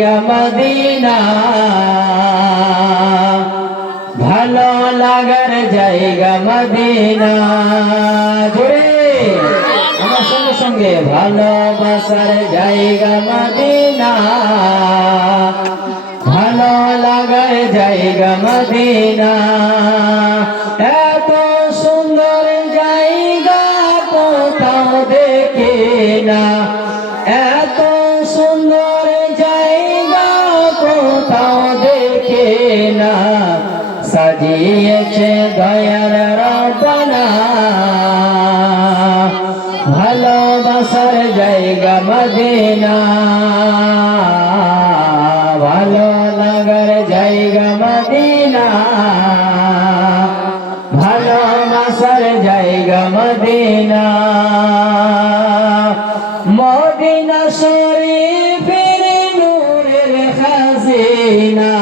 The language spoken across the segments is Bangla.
জায়গা মদিনা, ভালো লাগার জায়গা মদিনা। জোরে আমার সঙ্গে সঙ্গে, ভালোবাসার জায়গা মদিনা, ভালো লাগার জায়গা মদিনা। এত সুন্দর জায়গা কোথাও দেখি না, এত সুন্দর জায়গা কোথাও দেখি না, সাজিয়েছে দয়ার রব্বানা। ভালোবাসার জায়গা মদিনা, ভালো লাগার জায়গা মদিনা, ভালোবাসার জায়গা মদিনা। মদিনা শরীফের নূরের খাজিনা,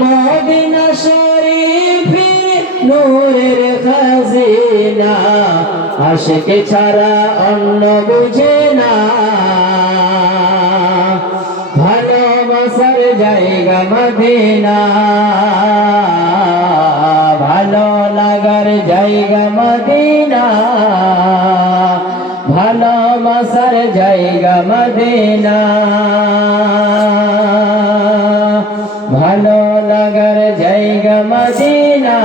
মদিনা শরীফের নূরের খাজিনা, আশিক ছাড়া অন্য বুঝে না। ভালোবাসার জায়গা মদিনা, ভালো লাগার জায়গা মদিনা, ভালোবাসার জায়গা মদিনা, ভালো লাগার জায়গা মদিনা,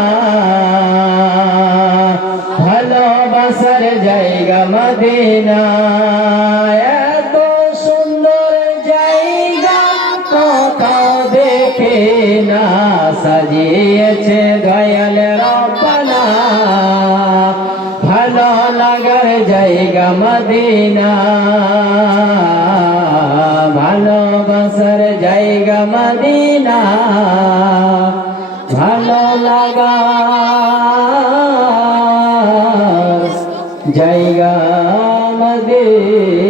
ভালোবাসার জায়গা মদিনা। এত সুন্দর জায়গা কোথাও দেখে না, সাজিয়েছে দয়াল রব্বানা। ভালো লাগার জায়গা মদিনা, ভালোবাসার জায়গা মদিনা, ভালো লাগার জায়গা মদিনা।